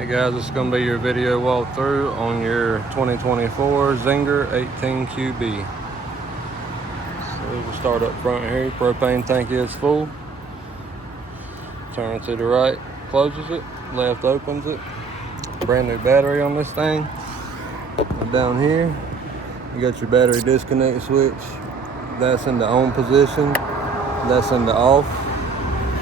Hey guys, this is going to be your video walkthrough on your 2024 Zinger 18QB. So we'll start up front here. Propane tank is full. Turn it to the right, closes it. Left opens it. Brand new battery on this thing. And down here, you got your battery disconnect switch. That's in the on position. That's in the off.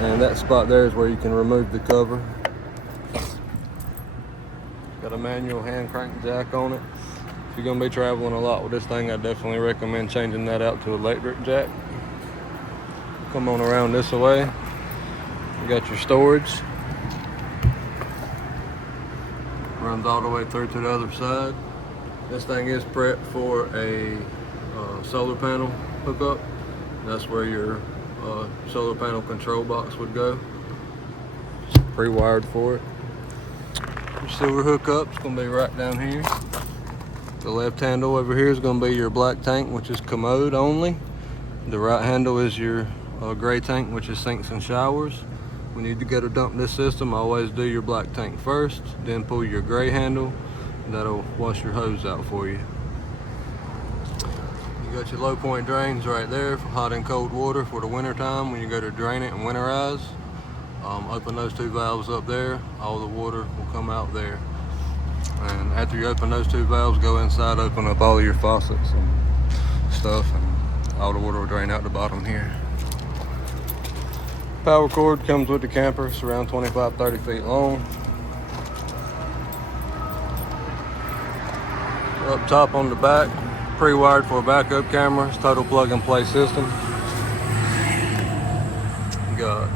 And that spot there is where you can remove the cover. Got a manual hand crank jack on it. If you're going to be traveling a lot with this thing, I definitely recommend changing that out to electric jack. Come on around this way. You got your storage. Runs all the way through to the other side. This thing is prepped for a solar panel hookup. That's where your solar panel control box would go. It's pre-wired for it. Your silver hookup's gonna be right down here. The left handle over here is gonna be your black tank, which is commode only. The right handle is your gray tank, which is sinks and showers. When you go to dump this system, always do your black tank first, then pull your gray handle. That'll wash your hose out for you. You got your low point drains right there for hot and cold water for the winter time when you go to drain it and winterize. Open those two valves up there, all the water will come out there. And after you open those two valves, go inside, open up all your faucets and stuff, and all the water will drain out the bottom here. Power cord comes with the camper. It's around 25-30 feet long. Up top on the back, pre-wired for a backup camera. It's total plug-and-play system. You got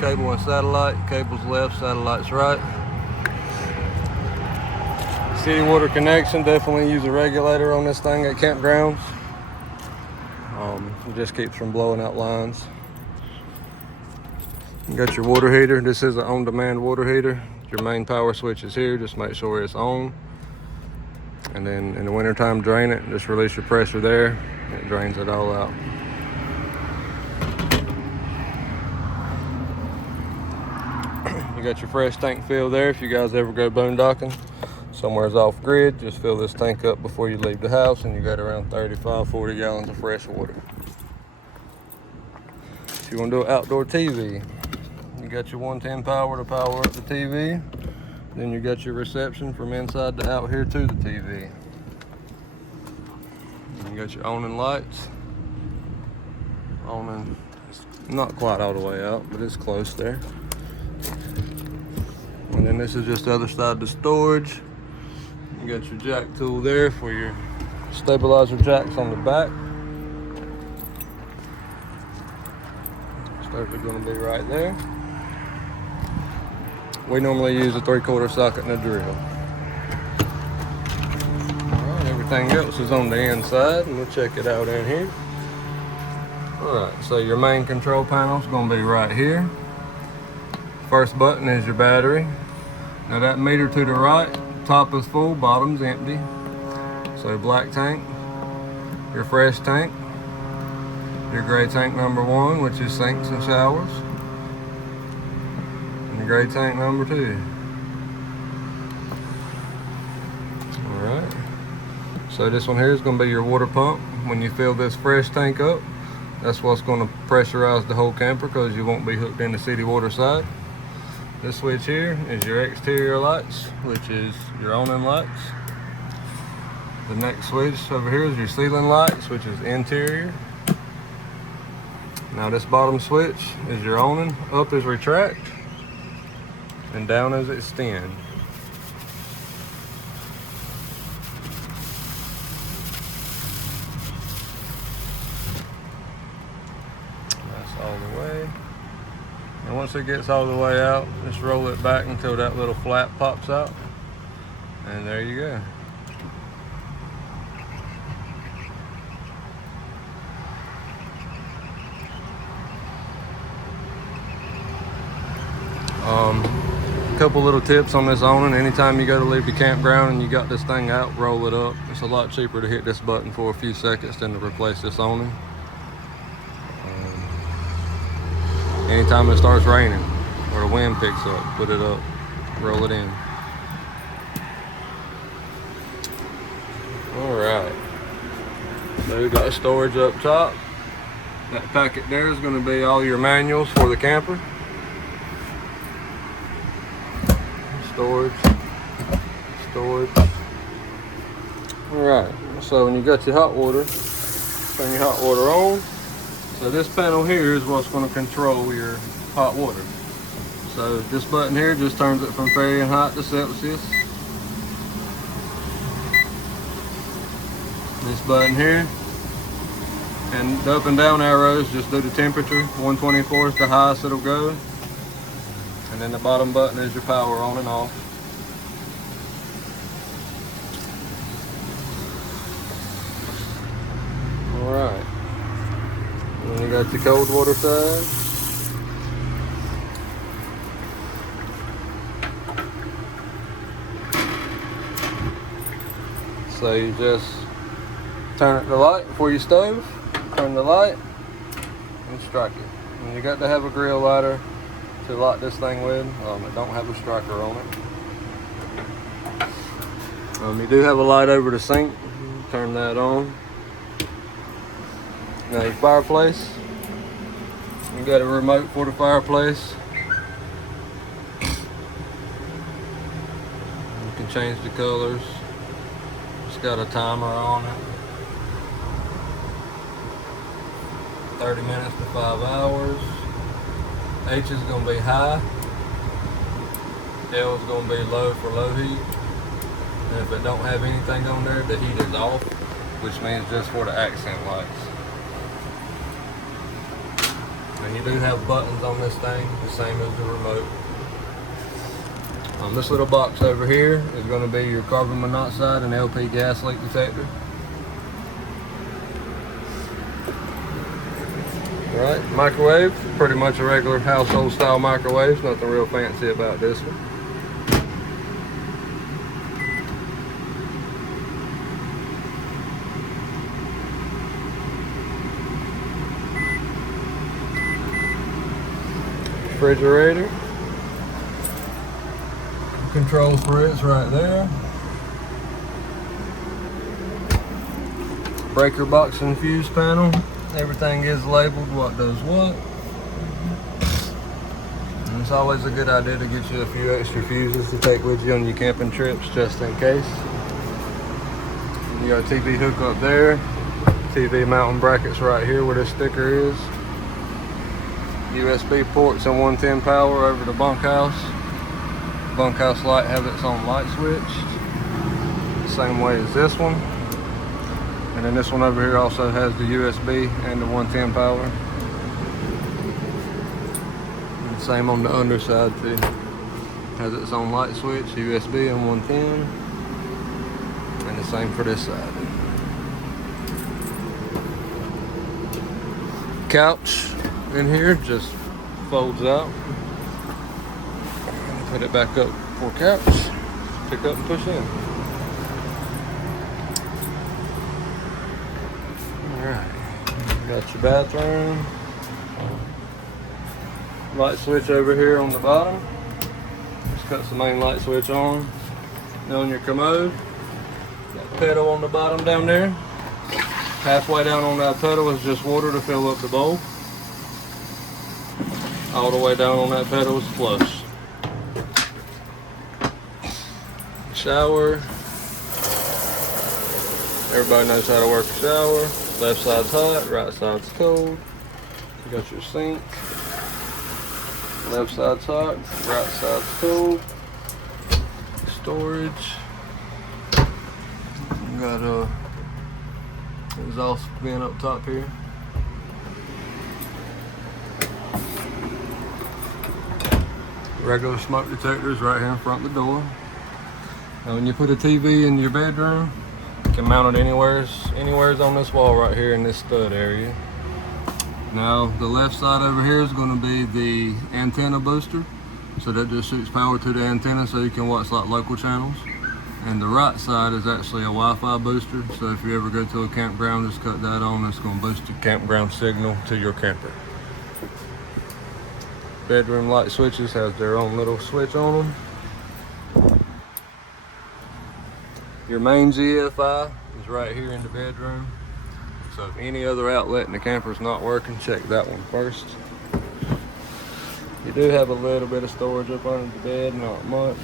cable and satellite. Cable's left, satellite's right. City water connection. Definitely use a regulator on this thing at campgrounds. It just keeps from blowing out lines. You got your water heater. This is an on-demand water heater. Your main power switch is here. Just make sure it's on. And then in the wintertime, drain it. Just release your pressure there. It drains it all out. You got your fresh tank fill there. If you guys ever go boondocking, somewhere's off grid, just fill this tank up before you leave the house, and you got around 35-40 gallons of fresh water. If you want to do an outdoor TV, you got your 110 power to power up the TV. Then you got your reception from inside to out here to the TV. And you got your awning lights. Awning, it's not quite all the way out, but it's close there. And then this is just the other side of the storage. You got your jack tool there for your stabilizer jacks on the back. Stuff is going to be right there. We normally use a 3/4 socket and a drill. Alright, everything else is on the inside, and we'll check it out in here. Alright, so your main control panel is going to be right here. First button is your battery. Now that meter to the right, top is full, bottom's empty. So black tank, your fresh tank, your gray tank number 1, which is sinks and showers. Gray tank number 2. Alright. So this one here is going to be your water pump. When you fill this fresh tank up, that's what's going to pressurize the whole camper, because you won't be hooked in the city water side. This switch here is your exterior lights, which is your awning lights. The next switch over here is your ceiling lights, which is interior. Now this bottom switch is your awning. Up is retract, and down is extend. That's all the way. And once it gets all the way out, just roll it back until that little flap pops out. And there you go. A couple little tips on this awning. Anytime you go to leave the campground and you got this thing out, roll it up. It's a lot cheaper to hit this button for a few seconds than to replace this awning. Anytime it starts raining or the wind picks up, put it up, roll it in. So you got storage up top. That packet there is going to be all your manuals for the camper. Storage. Alright, so when you got your hot water, turn your hot water on. So this panel here is what's going to control your hot water. So this button here just turns it from Fahrenheit to Celsius. This button here and the up and down arrows just do the temperature. 124 is the highest it'll go. And then the bottom button is your power on and off. Alright. Then you got your cold water side. So you just turn the light before you stove, turn the light, and strike it. And you got to have a grill lighter to light this thing with. It don't have a striker on it. You do have a light over the sink. Turn that on. Now your fireplace. You got a remote for the fireplace. You can change the colors. It's got a timer on it. 30 minutes to 5 hours. H is going to be high. L is going to be low for low heat. And if it don't have anything on there, the heat is off, which means just for the accent lights. And you do have buttons on this thing, the same as the remote. This little box over here is going to be your carbon monoxide and LP gas leak detector. Alright, microwave, pretty much a regular household style microwave, nothing real fancy about this one. Refrigerator. Control for it's right there. Breaker box and fuse panel. Everything is labeled what does what. And it's always a good idea to get you a few extra fuses to take with you on your camping trips just in case. And you got a TV hook up there. TV mounting brackets right here where this sticker is. USB ports and 110 power over the bunkhouse. Bunkhouse light has its own light switch. Same way as this one. And then this one over here also has the USB and the 110 power. And same on the underside too. Has its own light switch, USB and 110. And the same for this side. Couch in here just folds out. Put it back up for couch. Pick up and push in. Alright, got your bathroom. Light switch over here on the bottom. Just cuts the main light switch on. Now on your commode, got the pedal on the bottom down there. Halfway down on that pedal is just water to fill up the bowl. All the way down on that pedal is flush. Shower. Everybody knows how to work a shower. Left side's hot, right side's cold. You got your sink. Left side's hot, right side's cold. Storage. You got a exhaust vent up top here. Regular smoke detectors right here in front of the door. Now when you put a TV in your bedroom, you can mount it anywheres on this wall right here in this stud area. Now the left side over here is going to be the antenna booster. So that just shoots power to the antenna so you can watch like local channels. And the right side is actually a Wi-Fi booster. So if you ever go to a campground, just cut that on. It's going to boost your campground signal to your camper. Bedroom light switches have their own little switch on them. Your main GFI is right here in the bedroom. So if any other outlet in the camper is not working, check that one first. You do have a little bit of storage up under the bed, not much.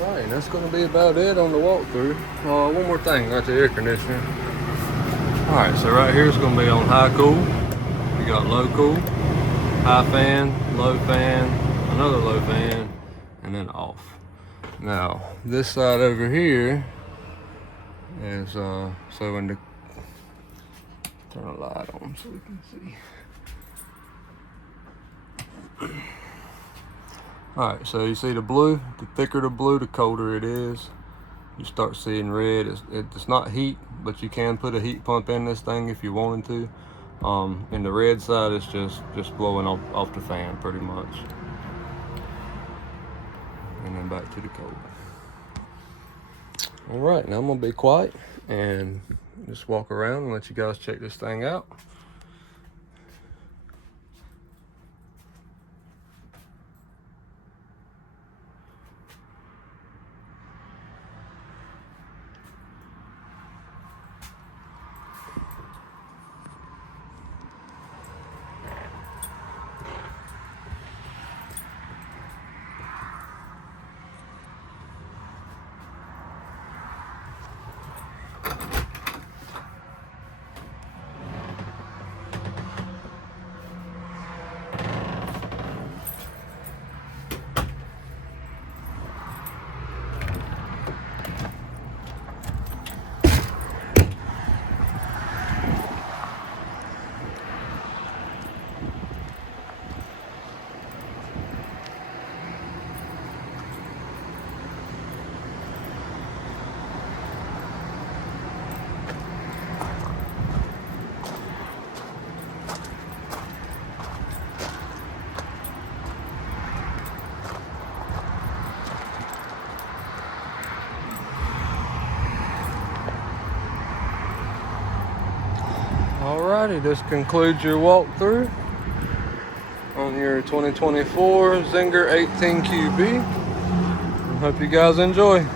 Alright, that's going to be about it on the walkthrough. One more thing, got the air conditioner. Alright, so right here it's going to be on high cool. You got low cool, high fan, another low fan, and then off. Now, this side over here is, so when the, turn a light on so we can see. Alright, so you see the blue, the thicker the blue, the colder it is. You start seeing red. It's not heat, but you can put a heat pump in this thing if you wanted to. And the red side is just blowing off the fan pretty much. And then back to the cold. Alright, now I'm gonna be quiet and just walk around and let you guys check this thing out. Alrighty, this concludes your walkthrough on your 2024 Zinger 18QB. Hope you guys enjoy.